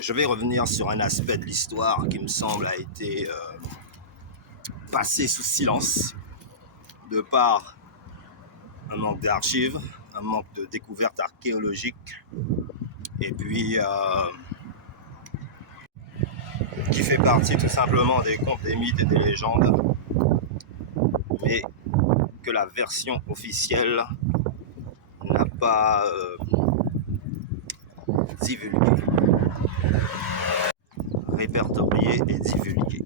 Je vais revenir sur un aspect de l'histoire qui me semble a été passé sous silence de par un manque d'archives, un manque de découvertes archéologiques, et puis qui fait partie tout simplement des contes, des mythes et des légendes, mais que la version officielle n'a pas divulgué, répertorié et divulgué.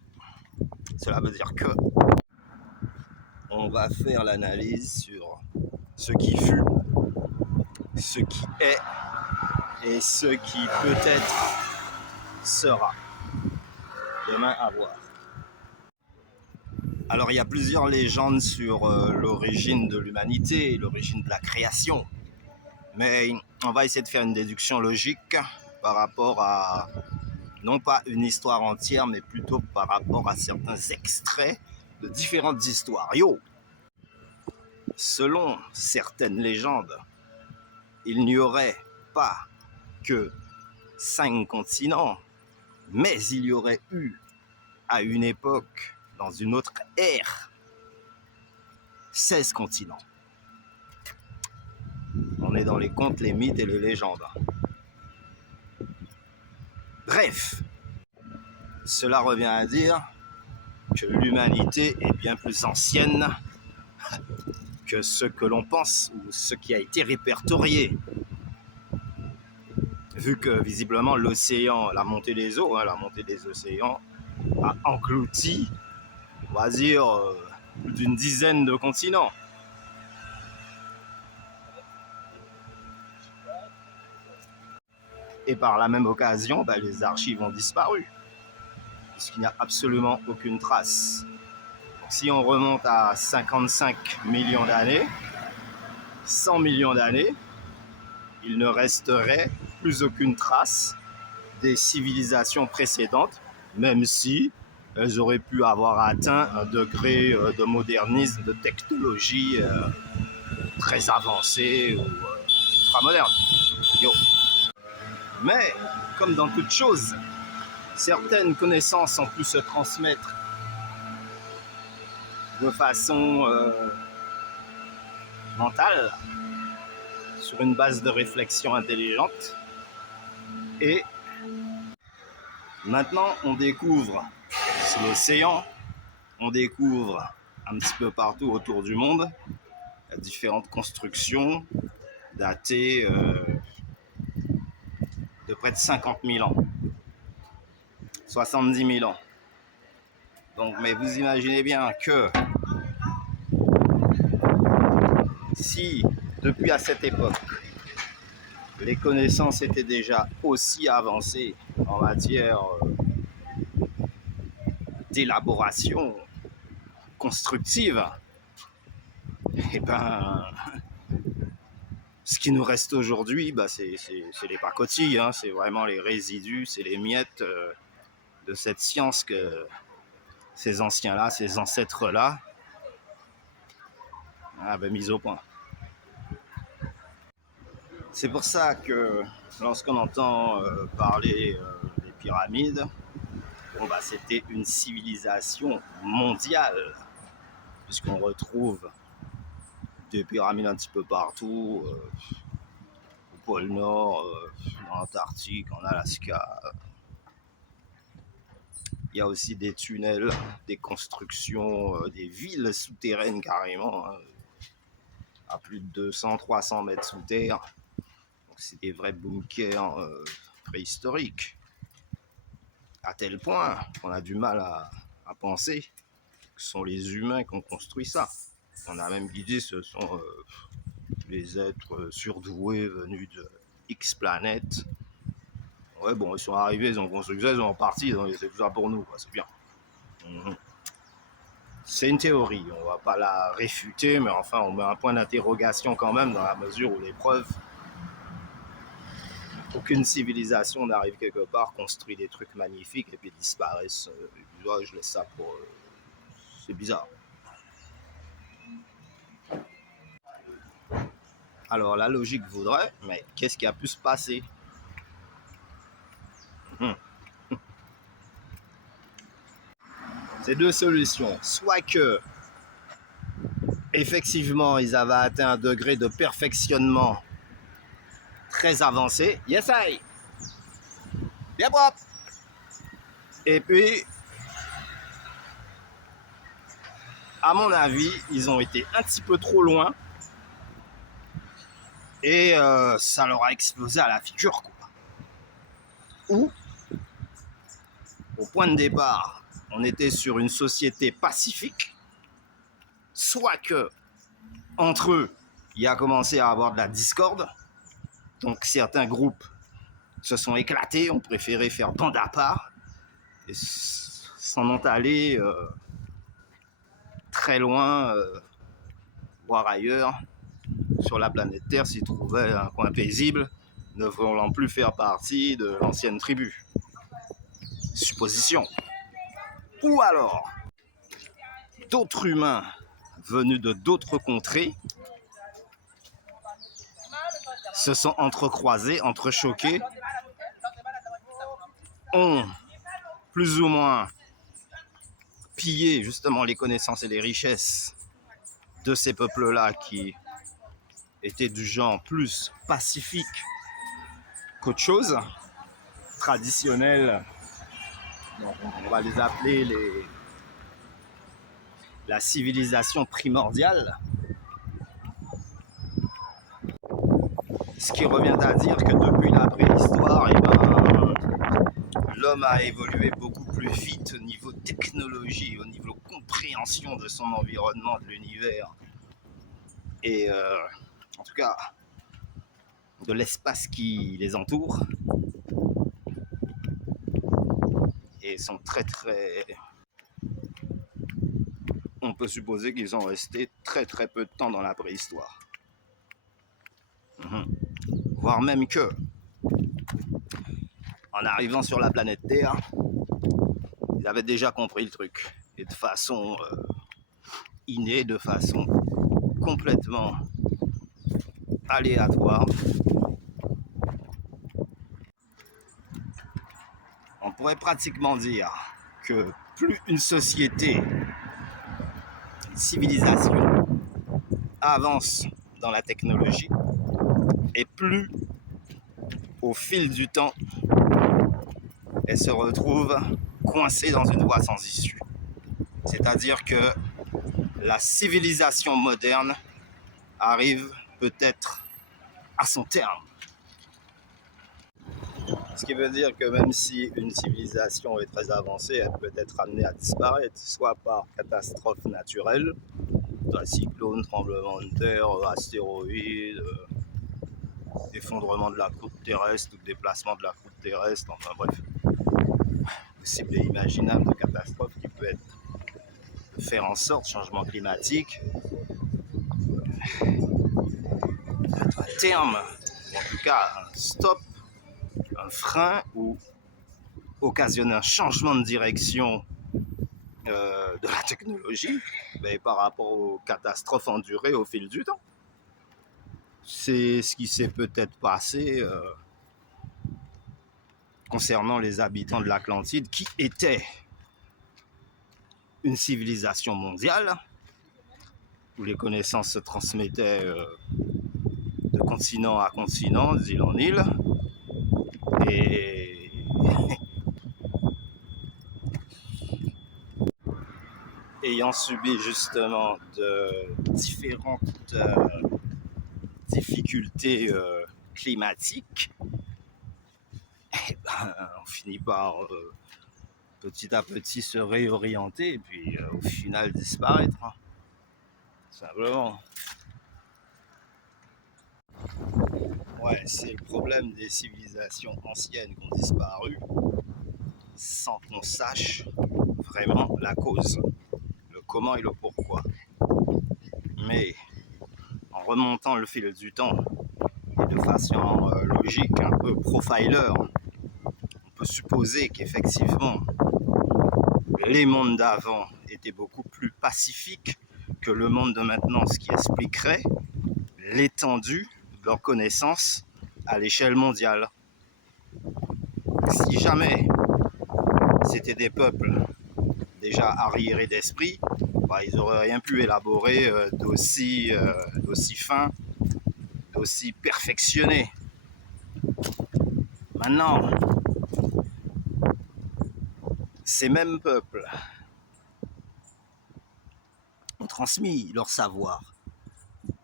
Cela veut dire que on va faire l'analyse sur ce qui fut, ce qui est et ce qui peut-être sera demain à voir. Alors il y a plusieurs légendes sur l'origine de l'humanité, l'origine de la création, mais on va essayer de faire une déduction logique par rapport à non pas une histoire entière, mais plutôt par rapport à certains extraits de différentes histoires. Selon certaines légendes, il n'y aurait pas que 5 continents, mais il y aurait eu à une époque, dans une autre ère, 16 continents. On est dans les contes, les mythes et les légendes. Bref, cela revient à dire que l'humanité est bien plus ancienne que ce que l'on pense ou ce qui a été répertorié. Vu que visiblement l'océan, la montée des eaux, la montée des océans a englouti, on va dire, plus d'une dizaine de continents. Et par la même occasion, les archives ont disparu, puisqu'il n'y a absolument aucune trace. Donc, si on remonte à 55 millions d'années, 100 millions d'années, il ne resterait plus aucune trace des civilisations précédentes, même si elles auraient pu avoir atteint un degré de modernisme, de technologie très avancé ou ultra moderne. Mais, comme dans toute chose, certaines connaissances ont pu se transmettre de façon mentale, sur une base de réflexion intelligente. Et maintenant, on découvre sous l'océan, on découvre un petit peu partout autour du monde différentes constructions datées de près de 50 000 ans, 70 000 ans. Donc, mais vous imaginez bien que si, depuis à cette époque, les connaissances étaient déjà aussi avancées en matière d'élaboration constructive, et ce qui nous reste aujourd'hui, c'est les pacotilles, c'est vraiment les résidus, c'est les miettes de cette science que ces anciens-là, ces ancêtres-là, avaient mis au point. C'est pour ça que lorsqu'on entend parler des pyramides, c'était une civilisation mondiale, puisqu'on retrouve des pyramides un petit peu partout, au pôle Nord, en Antarctique, en Alaska. Il y a aussi des tunnels, des constructions, des villes souterraines carrément, à plus de 200-300 mètres sous terre. Donc c'est des vrais bunkers préhistoriques. À tel point qu'on a du mal à penser que ce sont les humains qui ont construit ça. On a même dit que ce sont les êtres surdoués venus de X planètes. Ouais, ils sont arrivés, ils ont construit ça, ils sont partis, ils ont laissé tout ça pour nous, c'est bien. C'est une théorie, on va pas la réfuter, mais enfin, on met un point d'interrogation quand même, dans la mesure où les preuves, aucune civilisation n'arrive quelque part, construit des trucs magnifiques et puis disparaissent. Je laisse ça pour... c'est bizarre. Alors la logique voudrait, mais qu'est-ce qui a pu se passer? C'est deux solutions. Soit que, effectivement, ils avaient atteint un degré de perfectionnement très avancé. Yes, I. Bien propre. Et puis, à mon avis, ils ont été un petit peu trop loin. Et ça leur a explosé à la figure, quoi. Ou, au point de départ, on était sur une société pacifique, soit que, entre eux, il y a commencé à avoir de la discorde, donc certains groupes se sont éclatés, ont préféré faire bande à part, et s'en ont allés très loin, voire ailleurs, sur la planète Terre, s'ils trouvaient un coin paisible, ne voulant plus faire partie de l'ancienne tribu. Supposition. Ou alors, d'autres humains venus de d'autres contrées se sont entrecroisés, entrechoqués, ont plus ou moins pillé justement les connaissances et les richesses de ces peuples-là qui étaient du genre plus pacifique qu'autre chose, traditionnel. Donc on va les appeler la civilisation primordiale. Ce qui revient à dire que depuis la préhistoire, l'homme a évolué beaucoup plus vite au niveau technologie, au niveau compréhension de son environnement, de l'univers. Et en tout cas, de l'espace qui les entoure. Et sont très très... On peut supposer qu'ils ont resté très très peu de temps dans la préhistoire. Voire même que, en arrivant sur la planète Terre, ils avaient déjà compris le truc. Et de façon innée, de façon complètement aléatoire. On pourrait pratiquement dire que plus une société, une civilisation avance dans la technologie, et plus au fil du temps, elle se retrouve coincée dans une voie sans issue. C'est-à-dire que la civilisation moderne arrive peut-être à son terme. Ce qui veut dire que même si une civilisation est très avancée, elle peut être amenée à disparaître, soit par catastrophe naturelle, cyclone, tremblement de terre, astéroïdes, effondrement de la croûte terrestre ou déplacement de la croûte terrestre, enfin bref, possible et imaginable de catastrophe qui peut être de faire en sorte, changement climatique, d'être un terme, ou en tout cas un stop, un frein ou occasionner un changement de direction de la technologie, mais par rapport aux catastrophes endurées au fil du temps. C'est ce qui s'est peut-être passé concernant les habitants de l'Atlantide, qui étaient une civilisation mondiale, où les connaissances se transmettaient de continent à continent, d'île en île, et ayant subi justement de différentes difficultés climatiques, on finit par petit à petit se réorienter et puis au final disparaître, hein, simplement. Ouais, c'est le problème des civilisations anciennes qui ont disparu sans qu'on sache vraiment la cause, le comment et le pourquoi. Mais en remontant le fil du temps et de façon logique, un peu profiler, on peut supposer qu'effectivement les mondes d'avant étaient beaucoup plus pacifiques que le monde de maintenant, ce qui expliquerait l'étendue de leurs connaissances à l'échelle mondiale. Si jamais c'était des peuples, déjà arriérés d'esprit, bah, ils n'auraient rien pu élaborer d'aussi fin, d'aussi perfectionné. Maintenant, ces mêmes peuples ont transmis leur savoir,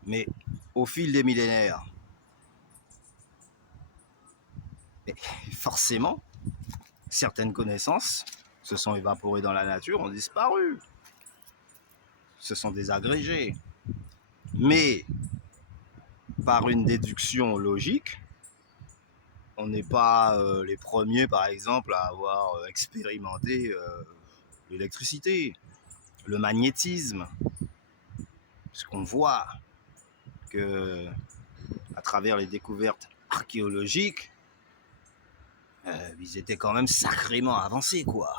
mais au fil des millénaires, forcément, certaines connaissances se sont évaporées dans la nature, ont disparu, se sont désagrégées. Mais par une déduction logique, on n'est pas les premiers, par exemple, à avoir expérimenté l'électricité, le magnétisme, puisqu'on voit que, à travers les découvertes archéologiques, ils étaient quand même sacrément avancés, quoi.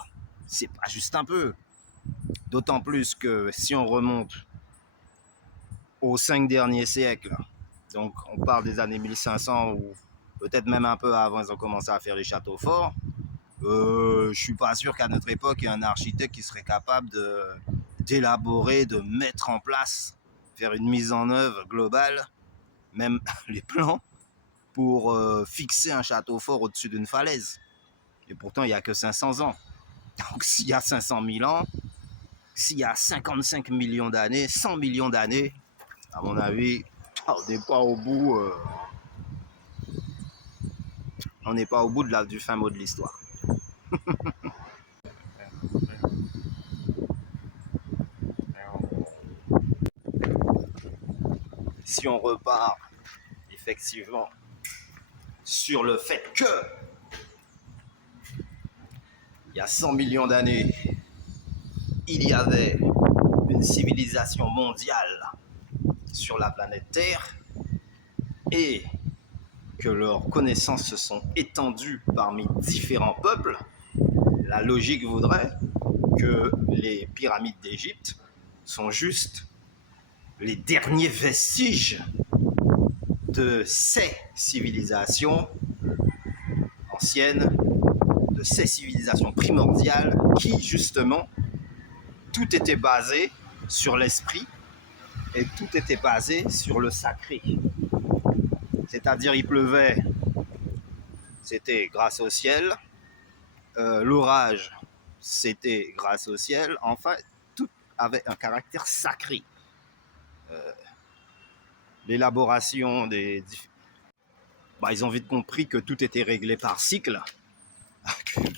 C'est pas juste un peu. D'autant plus que si on remonte aux 5 derniers siècles, donc on parle des années 1500 ou peut-être même un peu avant, ils ont commencé à faire les châteaux forts. Je suis pas sûr qu'à notre époque, il y ait un architecte qui serait capable d'élaborer, de mettre en place, faire une mise en œuvre globale, même les plans, pour fixer un château fort au-dessus d'une falaise. Et pourtant, il n'y a que 500 ans. Donc s'il y a 500 000 ans, s'il y a 55 millions d'années, 100 millions d'années, à mon avis, on n'est pas au bout, du fin mot de l'histoire. Si on repart effectivement sur le fait que il y a 100 millions d'années, il y avait une civilisation mondiale sur la planète Terre et que leurs connaissances se sont étendues parmi différents peuples, la logique voudrait que les pyramides d'Égypte sont juste les derniers vestiges de ces civilisations anciennes, de ces civilisations primordiales qui, justement, tout était basé sur l'esprit et tout était basé sur le sacré. C'est-à-dire, il pleuvait, c'était grâce au ciel, l'orage, c'était grâce au ciel. Enfin, tout avait un caractère sacré. L'élaboration des... Bah, ils ont vite compris que tout était réglé par cycle,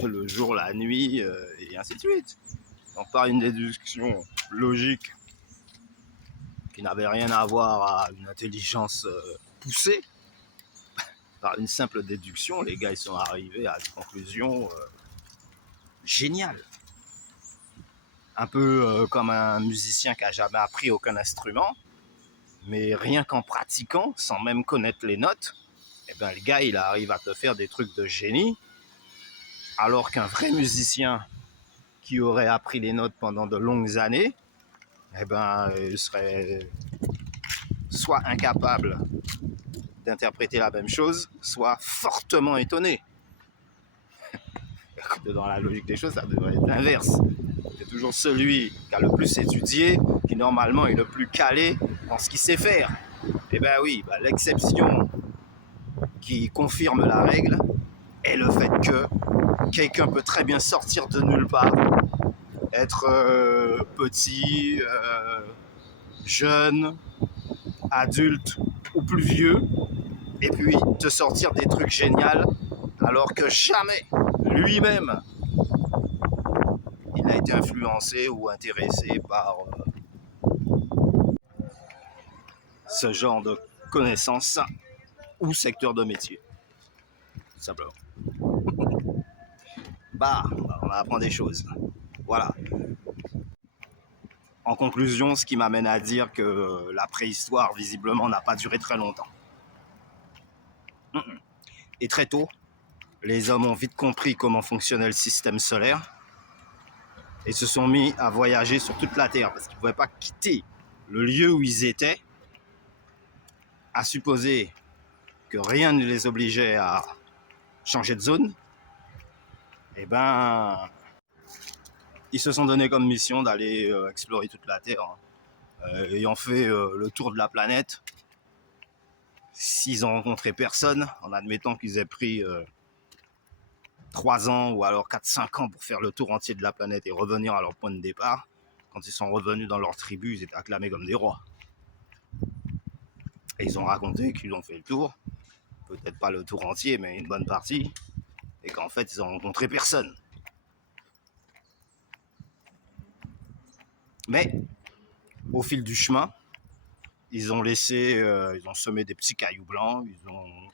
le jour, la nuit, et ainsi de suite. Donc par une déduction logique qui n'avait rien à voir à une intelligence poussée, par une simple déduction, les gars ils sont arrivés à une conclusion géniale. Un peu comme un musicien qui n'a jamais appris aucun instrument, mais rien qu'en pratiquant, sans même connaître les notes, eh ben, le gars il arrive à te faire des trucs de génie, alors qu'un vrai musicien qui aurait appris les notes pendant de longues années, eh ben, il serait soit incapable d'interpréter la même chose, soit fortement étonné. Dans la logique des choses, ça devrait être l'inverse. C'est toujours celui qui a le plus étudié qui normalement est le plus calé dans ce qu'il sait faire. Et ben oui, l'exception qui confirme la règle est le fait que quelqu'un peut très bien sortir de nulle part, être petit, jeune, adulte ou plus vieux, et puis te sortir des trucs géniaux alors que jamais lui-même il a été influencé ou intéressé par ce genre de connaissances ou secteur de métier. Tout simplement. On apprend des choses. Voilà. En conclusion, ce qui m'amène à dire que la préhistoire, visiblement, n'a pas duré très longtemps. Et très tôt, les hommes ont vite compris comment fonctionnait le système solaire et se sont mis à voyager sur toute la Terre parce qu'ils ne pouvaient pas quitter le lieu où ils étaient, à supposer que rien ne les obligeait à changer de zone. Eh ben, ils se sont donné comme mission d'aller explorer toute la Terre. Ayant fait le tour de la planète, s'ils ont rencontré personne, en admettant qu'ils aient pris 3 ans ou alors 4-5 ans pour faire le tour entier de la planète et revenir à leur point de départ, quand ils sont revenus dans leur tribu, ils étaient acclamés comme des rois. Et ils ont raconté qu'ils ont fait le tour, peut-être pas le tour entier, mais une bonne partie, et qu'en fait, ils ont rencontré personne. Mais, au fil du chemin, ils ont semé des petits cailloux blancs, ils ont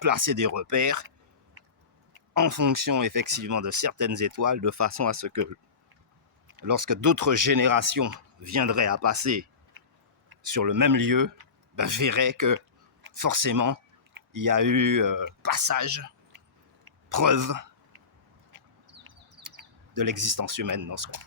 placé des repères en fonction effectivement de certaines étoiles, de façon à ce que lorsque d'autres générations viendraient à passer sur le même lieu, verraient que forcément il y a eu passage, preuve de l'existence humaine dans ce coin.